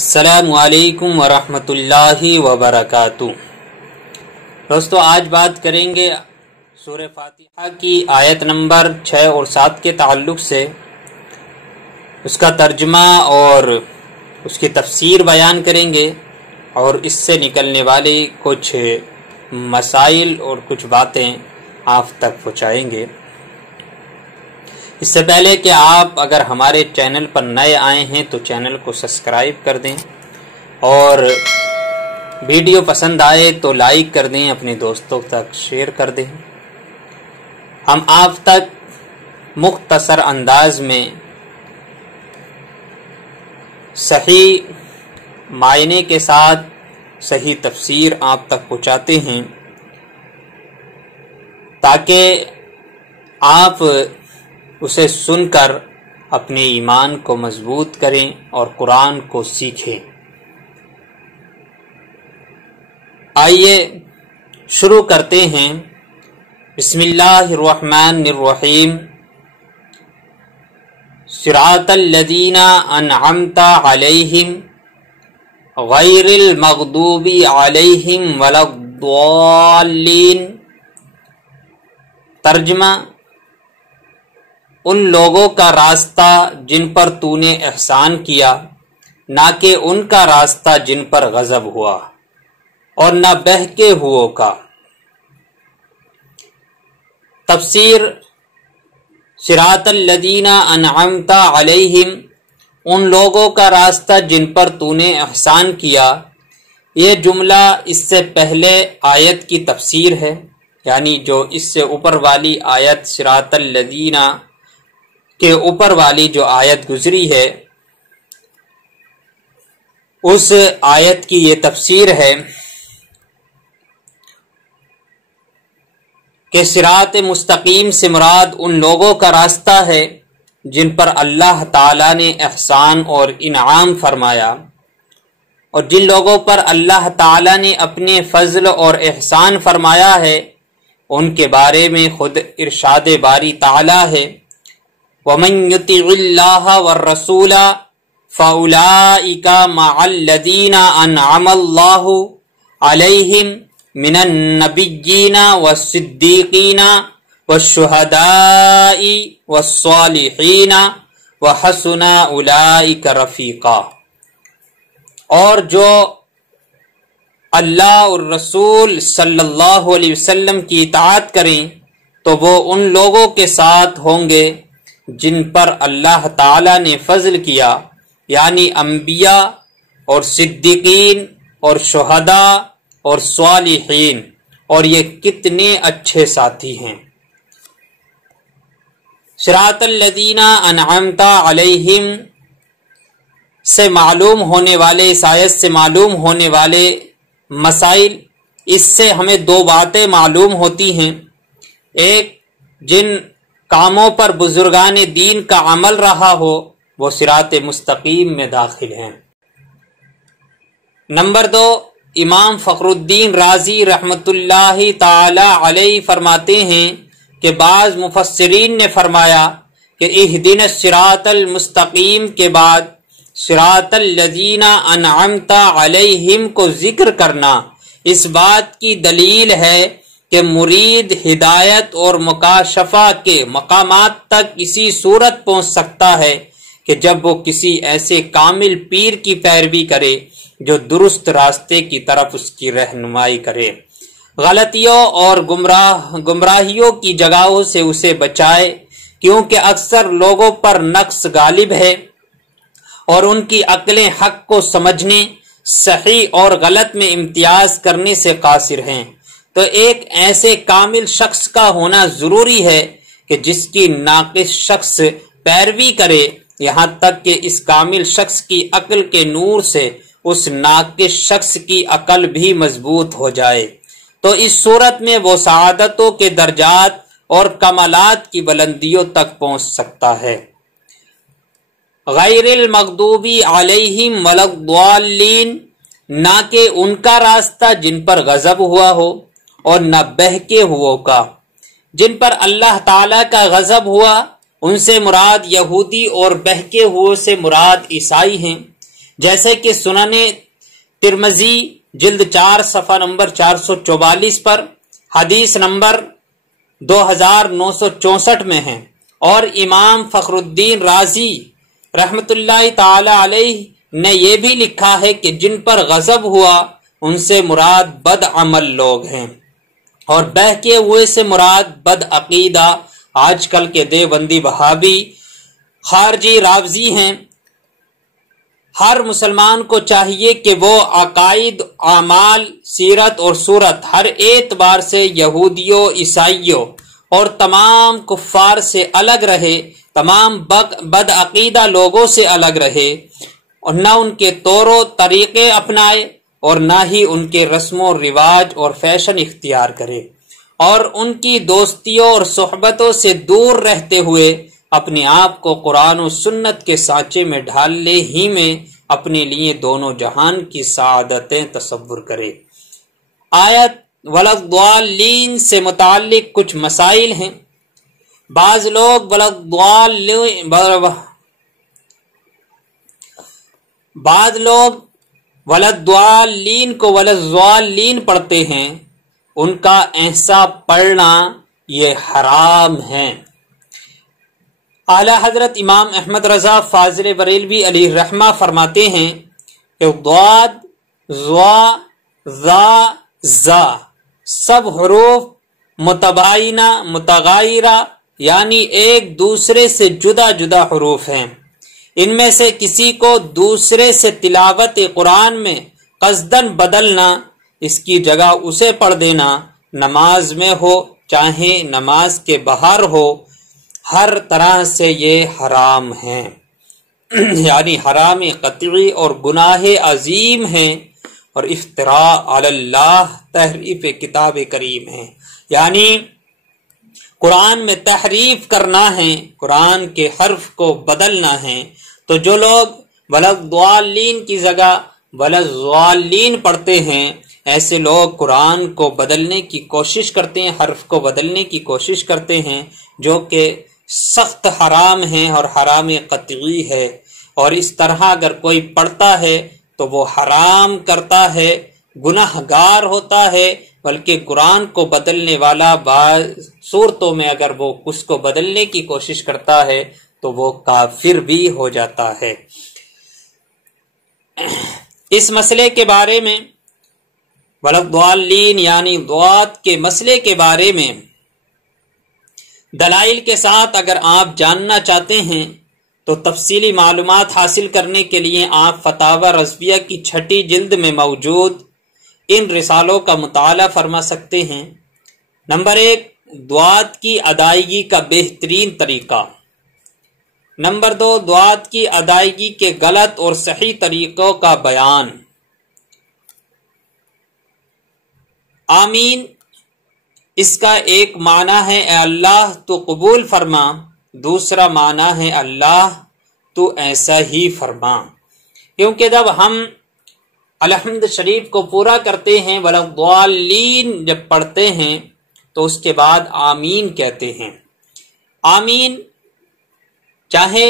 السلام علیکم ورحمۃ اللہ وبرکاتہ۔ دوستو آج بات کریں گے سورہ فاتحہ کی آیت نمبر 6 اور 7 کے تعلق سے، اس کا ترجمہ اور اس کی تفسیر بیان کریں گے اور اس سے نکلنے والی کچھ مسائل اور کچھ باتیں آپ تک پہنچائیں گے۔ اس سے پہلے کہ آپ اگر ہمارے چینل پر نئے آئے ہیں تو چینل کو سبسکرائب کر دیں اور ویڈیو پسند آئے تو لائک کر دیں، اپنے دوستوں تک شیئر کر دیں۔ ہم آپ تک مختصر انداز میں صحیح معنی کے ساتھ صحیح تفسیر آپ تک پہنچاتے ہیں تاکہ آپ اسے سن کر اپنے ایمان کو مضبوط کریں اور قرآن کو سیکھیں۔ آئیے شروع کرتے ہیں۔ بسم اللہ الرحمن الرحیم۔ صراط الذین انعمت علیہم غیر المغضوب علیہم ولا الضالین۔ ترجمہ: ان لوگوں کا راستہ جن پر تو نے احسان کیا، نہ کہ ان کا راستہ جن پر غضب ہوا، اور نہ بہکے ہوئوں کا۔ تفسیر: صراط الذین انعمت علیہم، ان لوگوں کا راستہ جن پر تو نے احسان کیا، یہ جملہ اس سے پہلے آیت کی تفسیر ہے، یعنی جو اس سے اوپر والی آیت صراط الذین کے اوپر والی جو آیت گزری ہے اس آیت کی یہ تفسیر ہے کہ صراط مستقیم سے مراد ان لوگوں کا راستہ ہے جن پر اللہ تعالی نے احسان اور انعام فرمایا، اور جن لوگوں پر اللہ تعالی نے اپنے فضل اور احسان فرمایا ہے ان کے بارے میں خود ارشاد باری تعالی ہے، وَمَن يُطِعِ اللَّهَ وَالرَّسُولَ فَأُولَٰئِكَ مَعَ الَّذِينَ أَنْعَمَ اللَّهُ عَلَيْهِمْ مِنَ النَّبِيِّينَ وَالصِّدِّيقِينَ وَالشُّهَدَاءِ وَالصَّالِحِينَ وَحَسُنَ أُولَٰئِكَ رَفِيقًا۔ اور جو اللہ اور رسول صلی اللہ علیہ وسلم کی اطاعت کریں تو وہ ان لوگوں کے ساتھ ہوں گے جن پر اللہ تعالی نے فضل کیا، یعنی انبیاء اور صدیقین اور شہداء اور صالحین، اور یہ کتنے اچھے ساتھی ہیں۔ صراط الذین انعمت علیہم سے معلوم ہونے والے، اس آیت سے معلوم ہونے والے مسائل، اس سے ہمیں دو باتیں معلوم ہوتی ہیں۔ ایک، جن کاموں پر بزرگان دین کا عمل رہا ہو وہ صراط مستقیم میں داخل ہیں۔ نمبر دو، امام فخر الدین رازی رحمت اللہ تعالی علیہ فرماتے ہیں کہ بعض مفسرین نے فرمایا کہ اہدنا الصراط المستقیم کے بعد صراط الذین انعمت علیہم کو ذکر کرنا اس بات کی دلیل ہے کہ مرید ہدایت اور مکاشفہ کے مقامات تک اسی صورت پہنچ سکتا ہے کہ جب وہ کسی ایسے کامل پیر کی پیروی کرے جو درست راستے کی طرف اس کی رہنمائی کرے، غلطیوں اور گمراہیوں کی جگہوں سے اسے بچائے، کیونکہ اکثر لوگوں پر نقص غالب ہے اور ان کی عقلیں حق کو سمجھنے، صحیح اور غلط میں امتیاز کرنے سے قاصر ہیں۔ تو ایک ایسے کامل شخص کا ہونا ضروری ہے کہ جس کی ناقص شخص پیروی کرے، یہاں تک کہ اس کامل شخص کی عقل کے نور سے اس ناقص شخص کی عقل بھی مضبوط ہو جائے، تو اس صورت میں وہ سعادتوں کے درجات اور کمالات کی بلندیوں تک پہنچ سکتا ہے۔ غیر المغضوب علیہم ولا الضالین، نہ کہ ان کا راستہ جن پر غضب ہوا ہو اور نہ بہکے ہوئوں کا۔ جن پر اللہ تعالی کا غضب ہوا ان سے مراد یہودی اور بہکے ہوئے سے مراد عیسائی ہیں۔ جیسے کہ سنن ترمذی جلد 4 صفحہ نمبر 444 پر حدیث نمبر 2964 میں ہے، اور امام فخر الدین رازی رحمت اللہ تعالی علیہ نے یہ بھی لکھا ہے کہ جن پر غضب ہوا ان سے مراد بد عمل لوگ ہیں، اور بہکے ہوئے سے مراد بد عقیدہ آج کل کے دیوبندی وہابی خارجی رافضی ہیں۔ ہر مسلمان کو چاہیے کہ وہ عقائد، اعمال، سیرت اور صورت ہر اعتبار سے یہودیوں، عیسائیوں اور تمام کفار سے الگ رہے، تمام بد عقیدہ لوگوں سے الگ رہے، اور نہ ان کے طور و طریقے اپنائے اور نہ ہی ان کے رسم و رواج اور فیشن اختیار کرے، اور ان کی دوستیوں اور صحبتوں سے دور رہتے ہوئے اپنے آپ کو قرآن و سنت کے سانچے میں ڈھالنے ہی میں اپنے لیے دونوں جہان کی سعادتیں تصور کرے۔ آیت وَلَضَّالِّينَ سے متعلق کچھ مسائل ہیں۔ بعض لوگ وَلَضَّالِّينَ کو وَلَضَّالِّينَ پڑھتے ہیں، ان کا ایسا پڑھنا یہ حرام ہے۔ اعلی حضرت امام احمد رضا فاضل بریلوی علیہ رحمہ فرماتے ہیں کہ ضاد، ضا، ذا، زا سب حروف متباینہ متغایرہ یعنی ایک دوسرے سے جدا جدا حروف ہیں۔ ان میں سے کسی کو دوسرے سے تلاوت قرآن میں قصداً بدلنا، اس کی جگہ اسے پڑھ دینا، نماز میں ہو چاہے نماز کے باہر ہو، ہر طرح سے یہ حرام ہے، یعنی حرام قطعی اور گناہ عظیم ہے، اور افتراء علی اللہ، تحریف کتاب کریم ہے، یعنی قرآن میں تحریف کرنا ہے، قرآن کے حرف کو بدلنا ہے۔ تو جو لوگ وَلَضَّالِّينَ کی جگہ وَلَضَّالِّينَ پڑھتے ہیں، ایسے لوگ قرآن کو بدلنے کی کوشش کرتے ہیں، حرف کو بدلنے کی کوشش کرتے ہیں، جو کہ سخت حرام ہے اور حرام قطعی ہے، اور اس طرح اگر کوئی پڑھتا ہے تو وہ حرام کرتا ہے، گناہ گار ہوتا ہے، بلکہ قرآن کو بدلنے والا بعض صورتوں میں اگر وہ اس کو بدلنے کی کوشش کرتا ہے تو وہ کافر بھی ہو جاتا ہے۔ اس مسئلے کے بارے میں وَلَضَّالِّينَ یعنی ضاد کے مسئلے کے بارے میں دلائل کے ساتھ اگر آپ جاننا چاہتے ہیں تو تفصیلی معلومات حاصل کرنے کے لیے آپ فتاوی رضویہ کی 6 جلد میں موجود ان رسالوں کا مطالعہ فرما سکتے ہیں۔ نمبر 1، دعات کی ادائیگی کا بہترین طریقہ۔ نمبر 2، دعات کی ادائیگی کے غلط اور صحیح طریقوں کا بیان۔ آمین، اس کا ایک معنی ہے اے اللہ تو قبول فرما، دوسرا معنی ہے اللہ تو ایسا ہی فرما۔ کیونکہ جب ہم الحمد شریف کو پورا کرتے ہیں، وَلَضَّالِّينَ جب پڑھتے ہیں تو اس کے بعد آمین کہتے ہیں۔ آمین چاہے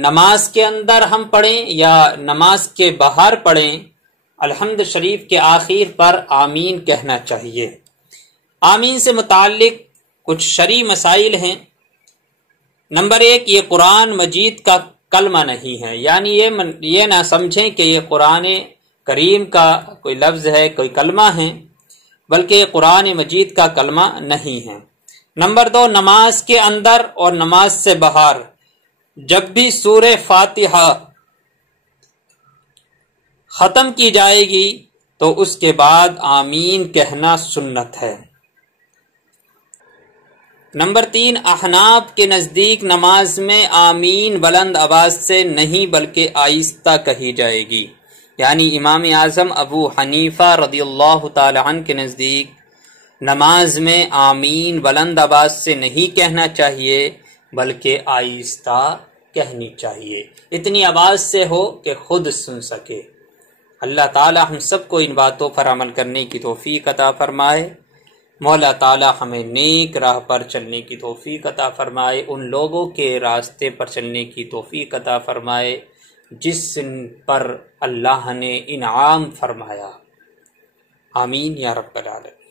نماز کے اندر ہم پڑھیں یا نماز کے باہر پڑھیں، الحمد شریف کے آخر پر آمین کہنا چاہیے۔ آمین سے متعلق کچھ شرعی مسائل ہیں۔ نمبر 1، یہ قرآن مجید کا کلمہ نہیں ہے، یعنی یہ نہ سمجھیں کہ یہ قرآن کریم کا کوئی لفظ ہے، کوئی کلمہ ہے، بلکہ یہ قرآن مجید کا کلمہ نہیں ہے۔ نمبر 2، نماز کے اندر اور نماز سے باہر جب بھی سورہ فاتحہ ختم کی جائے گی تو اس کے بعد آمین کہنا سنت ہے۔ نمبر 3، احناف کے نزدیک نماز میں آمین بلند آواز سے نہیں بلکہ آہستہ کہی جائے گی، یعنی امام اعظم ابو حنیفہ رضی اللہ تعالی عنہ کے نزدیک نماز میں آمین بلند آواز سے نہیں کہنا چاہیے بلکہ آہستہ کہنی چاہیے، اتنی آواز سے ہو کہ خود سن سکے۔ اللہ تعالی ہم سب کو ان باتوں پر عمل کرنے کی توفیق عطا فرمائے۔ مولا تعالی ہمیں نیک راہ پر چلنے کی توفیق عطا فرمائے، ان لوگوں کے راستے پر چلنے کی توفیق عطا فرمائے جس پر اللہ نے انعام فرمایا۔ آمین یا رب العالمین۔